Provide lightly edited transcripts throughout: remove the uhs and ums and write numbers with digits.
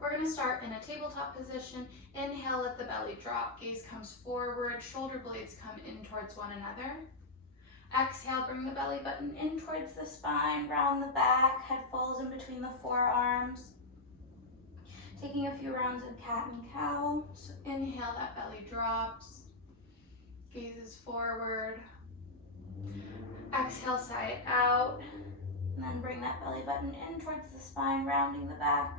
We're going to start in a tabletop position. Inhale, let the belly drop, gaze comes forward, shoulder blades come in towards one another. Exhale, bring the belly button in towards the spine, round the back, head falls in between the forearms. Taking a few rounds of cat and cow. So inhale, that belly drops, gazes forward. Exhale, side out, and then bring that belly button in towards the spine, rounding the back.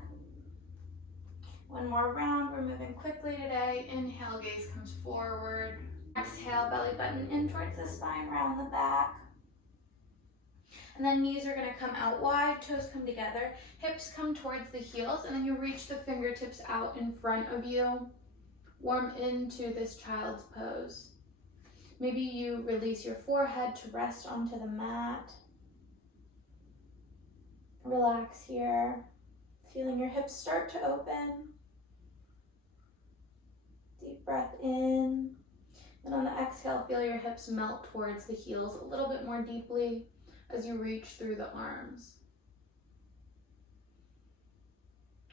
One more round, we're moving quickly today. Inhale, gaze comes forward. Exhale, belly button in towards the spine, round the back. And then knees are gonna come out wide, toes come together, hips come towards the heels, and then you reach the fingertips out in front of you. Warm into this child's pose. Maybe you release your forehead to rest onto the mat. Relax here, feeling your hips start to open. Deep breath in. And on the exhale, feel your hips melt towards the heels a little bit more deeply as you reach through the arms.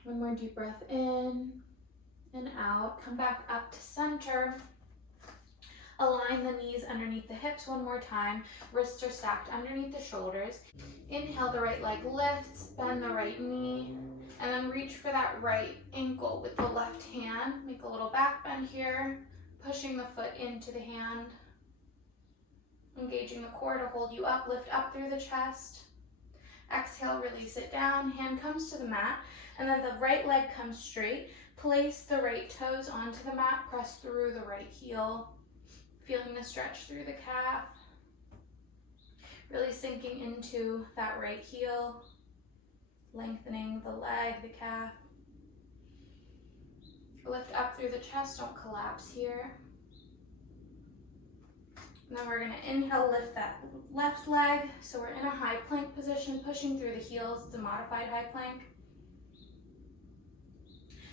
One more deep breath in and out. Come back up to center. Align the knees underneath the hips one more time. Wrists are stacked underneath the shoulders. Inhale, the right leg lifts, bend the right knee, and then reach for that right ankle with the left hand. Make a little back bend here, pushing the foot into the hand. Engaging the core to hold you up, lift up through the chest. Exhale, release it down, hand comes to the mat, and then the right leg comes straight. Place the right toes onto the mat, press through the right heel. Feeling the stretch through the calf. Really sinking into that right heel. Lengthening the leg, the calf. Lift up through the chest, don't collapse here. And then we're gonna inhale, lift that left leg. So we're in a high plank position, pushing through the heels. It's a modified high plank.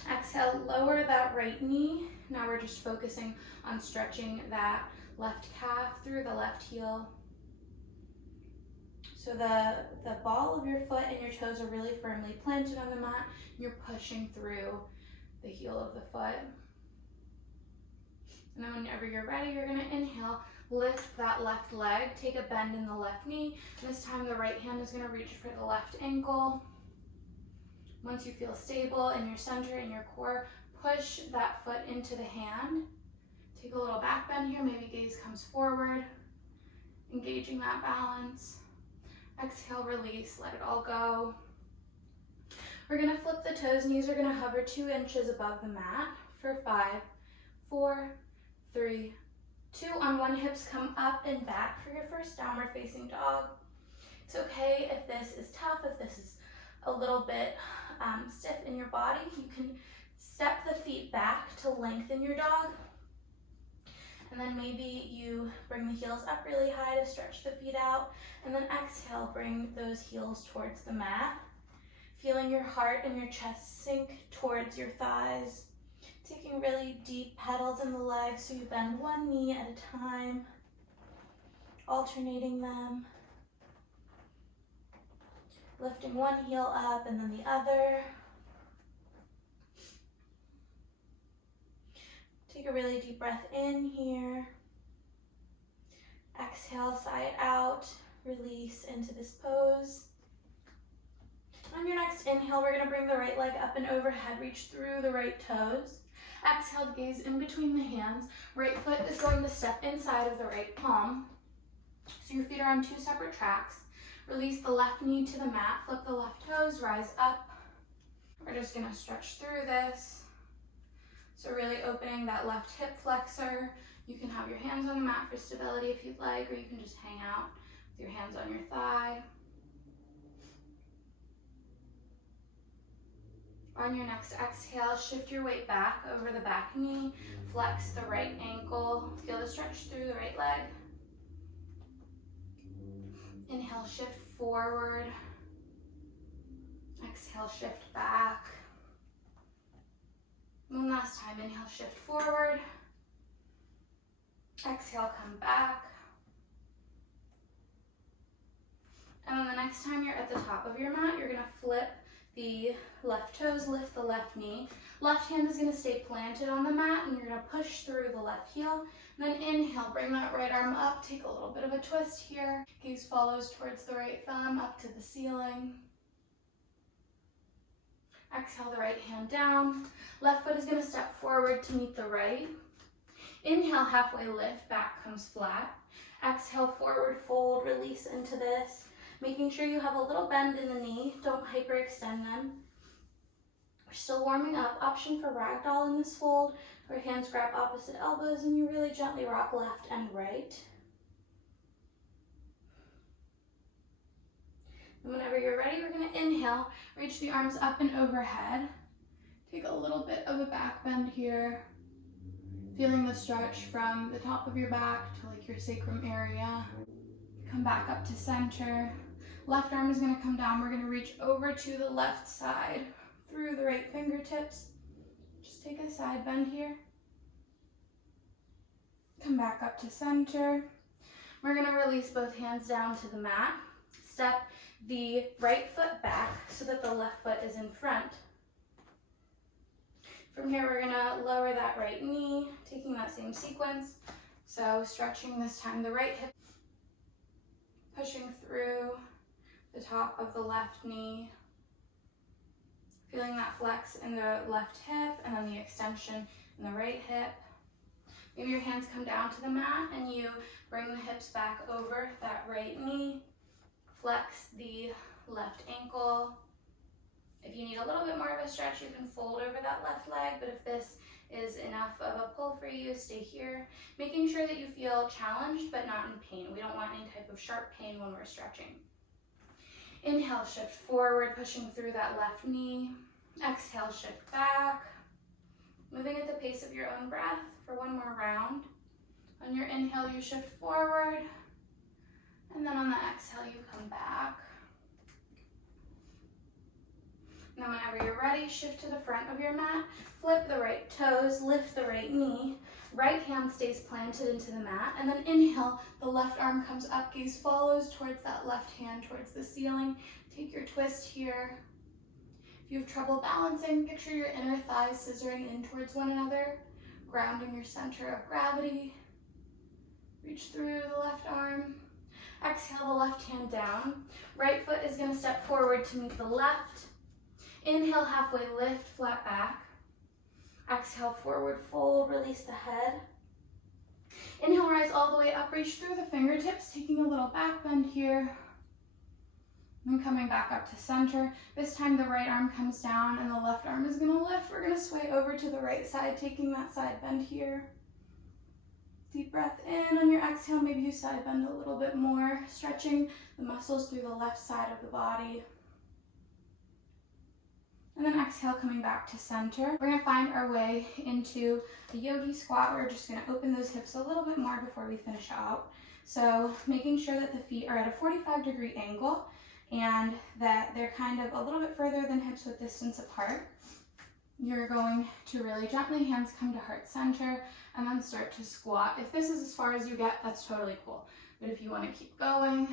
Exhale, lower that right knee. Now we're just focusing on stretching that left calf through the left heel. So the ball of your foot and your toes are really firmly planted on the mat. You're pushing through the heel of the foot. And then whenever you're ready, you're gonna inhale, lift that left leg, take a bend in the left knee. This time the right hand is gonna reach for the left ankle. Once you feel stable in your center, in your core, push that foot into the hand. Take a little back bend here, maybe gaze comes forward. Engaging that balance. Exhale, release, let it all go. We're gonna flip the toes, knees are gonna hover 2 inches above the mat for 5, 4, 3, 2. On one, hips come up and back for your first downward facing dog. It's okay if this is tough, if this is a little bit stiff in your body. You can step the feet back to lengthen your dog. And then maybe you bring the heels up really high to stretch the feet out. And then exhale, bring those heels towards the mat. Feeling your heart and your chest sink towards your thighs. Taking really deep pedals in the legs so you bend one knee at a time. Alternating them. Lifting one heel up and then the other. Take a really deep breath in here. Exhale, side out. Release into this pose. On your next inhale, we're gonna bring the right leg up and overhead, reach through the right toes. Exhale, gaze in between the hands. Right foot is going to step inside of the right palm. So your feet are on 2 separate tracks. Release the left knee to the mat, flip the left toes, rise up. We're just gonna stretch through this. So really opening that left hip flexor. You can have your hands on the mat for stability if you'd like, or you can just hang out with your hands on your thigh. On your next exhale, shift your weight back over the back knee, flex the right ankle, feel the stretch through the right leg. Inhale, shift forward. Exhale, shift back. One last time, inhale, shift forward. Exhale, come back. And then the next time you're at the top of your mat, you're gonna flip the left toes, lift the left knee. Left hand is going to stay planted on the mat, and you're going to push through the left heel. And then inhale, bring that right arm up, take a little bit of a twist here. Gaze follows towards the right thumb up to the ceiling. Exhale the right hand down. Left foot is going to step forward to meet the right. Inhale, halfway lift, back comes flat. Exhale, forward fold, release into this. Making sure you have a little bend in the knee. Don't hyperextend them. We're still warming up. Option for Ragdoll in this fold, where hands grab opposite elbows and you really gently rock left and right. And whenever you're ready, we're going to inhale, reach the arms up and overhead. Take a little bit of a back bend here. Feeling the stretch from the top of your back to like your sacrum area. Come back up to center. Left arm is going to come down. We're going to reach over to the left side through the right fingertips. Just take a side bend here. Come back up to center. We're going to release both hands down to the mat. Step the right foot back so that the left foot is in front. From here, we're going to lower that right knee, taking that same sequence. So stretching this time the right hip, pushing through the top of the left knee, feeling that flex in the left hip and then the extension in the right hip. Maybe your hands come down to the mat and you bring the hips back over that right knee, flex the left ankle. If you need a little bit more of a stretch, you can fold over that left leg, but if this is enough of a pull for you, stay here. Making sure that you feel challenged, but not in pain. We don't want any type of sharp pain when we're stretching. Inhale, shift forward, pushing through that left knee. Exhale, shift back. Moving at the pace of your own breath for one more round. On your inhale, you shift forward, and then on the exhale, you come back. Now whenever you're ready, shift to the front of your mat, flip the right toes, lift the right knee, right hand stays planted into the mat, and then inhale, the left arm comes up, gaze follows towards that left hand, towards the ceiling. Take your twist here. If you have trouble balancing, picture your inner thighs scissoring in towards one another, grounding your center of gravity. Reach through the left arm. Exhale the left hand down. Right foot is going to step forward to meet the left. Inhale, halfway lift, flat back. Exhale, forward fold, release the head. Inhale, rise all the way up, reach through the fingertips, taking a little back bend here. And coming back up to center. This time the right arm comes down and the left arm is gonna lift. We're gonna sway over to the right side, taking that side bend here. Deep breath in. On your exhale, maybe you side bend a little bit more, stretching the muscles through the left side of the body. And then exhale, coming back to center. We're gonna find our way into the Yogi Squat. We're just gonna open those hips a little bit more before we finish out. So making sure that the feet are at a 45-degree angle and that they're kind of a little bit further than hips width distance apart. You're going to really gently, hands come to heart center, and then start to squat. If this is as far as you get, that's totally cool. But if you wanna keep going,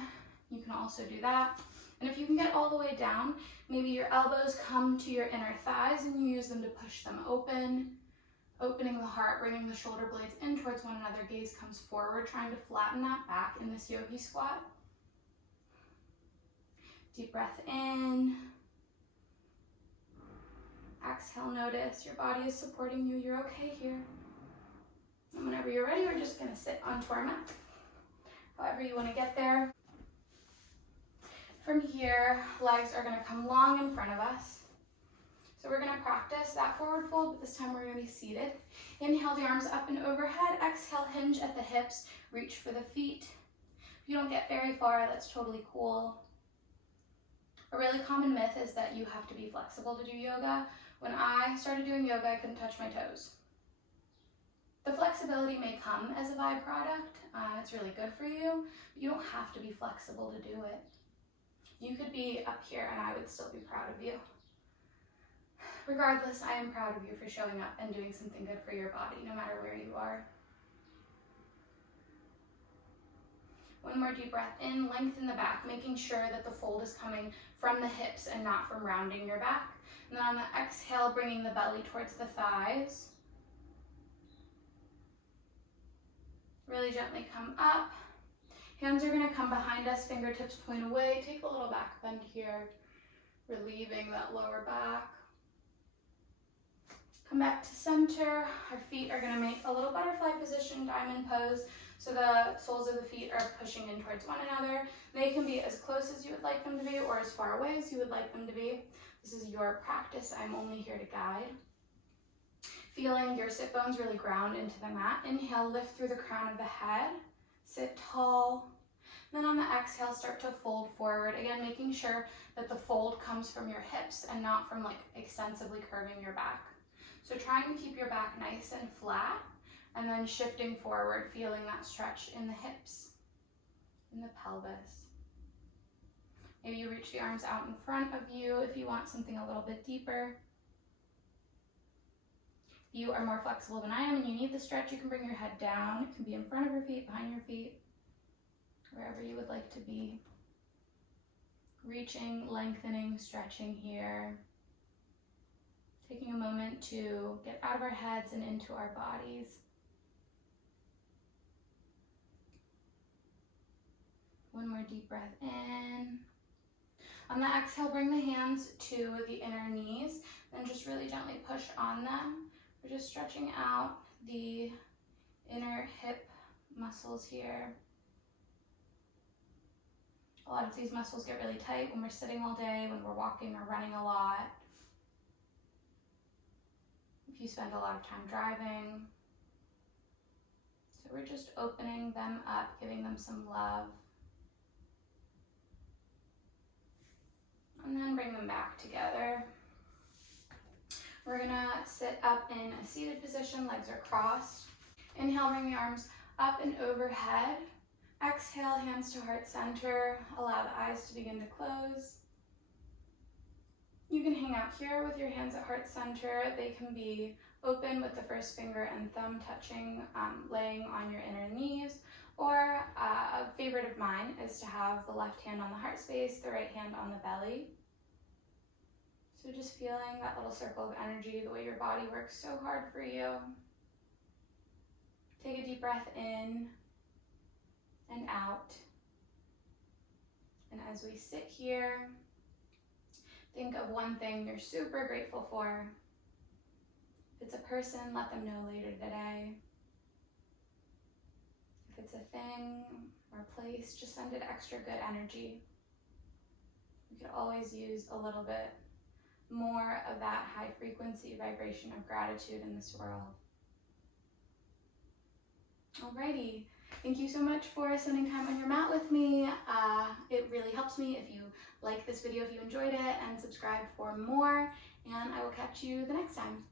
you can also do that. And if you can get all the way down, maybe your elbows come to your inner thighs and you use them to push them open, opening the heart, bringing the shoulder blades in towards one another, gaze comes forward, trying to flatten that back in this Yogi Squat. Deep breath in. Exhale, notice your body is supporting you, you're okay here. And whenever you're ready, we're just gonna sit onto our mat. However you wanna get there. From here, legs are gonna come long in front of us. So we're gonna practice that forward fold, but this time we're gonna be seated. Inhale the arms up and overhead. Exhale, hinge at the hips, reach for the feet. If you don't get very far, that's totally cool. A really common myth is that you have to be flexible to do yoga. When I started doing yoga, I couldn't touch my toes. The flexibility may come as a byproduct. It's really good for you, but you don't have to be flexible to do it. You could be up here and I would still be proud of you. Regardless, I am proud of you for showing up and doing something good for your body, no matter where you are. One more deep breath in, lengthen the back, making sure that the fold is coming from the hips and not from rounding your back. And then on the exhale, bringing the belly towards the thighs. Really gently come up. Hands are going to come behind us, fingertips point away. Take a little back bend here, relieving that lower back. Come back to center. Our feet are going to make a little butterfly position, diamond pose. So the soles of the feet are pushing in towards one another. They can be as close as you would like them to be or as far away as you would like them to be. This is your practice. I'm only here to guide. Feeling your sit bones really ground into the mat. Inhale, lift through the crown of the head. Sit tall. Then on the exhale, start to fold forward. Again, making sure that the fold comes from your hips and not from like extensively curving your back. So trying to keep your back nice and flat, and then shifting forward, feeling that stretch in the hips, in the pelvis. Maybe you reach the arms out in front of you if you want something a little bit deeper. If you are more flexible than I am and you need the stretch, you can bring your head down. It can be in front of your feet, behind your feet, wherever you would like to be. Reaching, lengthening, stretching here. Taking a moment to get out of our heads and into our bodies. One more deep breath in. On the exhale, bring the hands to the inner knees, then just really gently push on them. We're just stretching out the inner hip muscles here. A lot of these muscles get really tight when we're sitting all day, when we're walking or running a lot. If you spend a lot of time driving. So we're just opening them up, giving them some love. And then bring them back together. We're gonna sit up in a seated position, legs are crossed. Inhale, bring the arms up and overhead. Exhale, hands to heart center. Allow the eyes to begin to close. You can hang out here with your hands at heart center. They can be open with the first finger and thumb touching, laying on your inner knees. Or a favorite of mine is to have the left hand on the heart space, the right hand on the belly. So just feeling that little circle of energy, the way your body works so hard for you. Take a deep breath in and out. And as we sit here, think of one thing you're super grateful for. If it's a person, let them know later today. If it's a thing or place, just send it extra good energy. You could always use a little bit more of that high frequency vibration of gratitude in this world. Alrighty, thank you so much for spending time on your mat with me. It really helps me if you like this video, if you enjoyed it, and subscribe for more, and I will catch you the next time.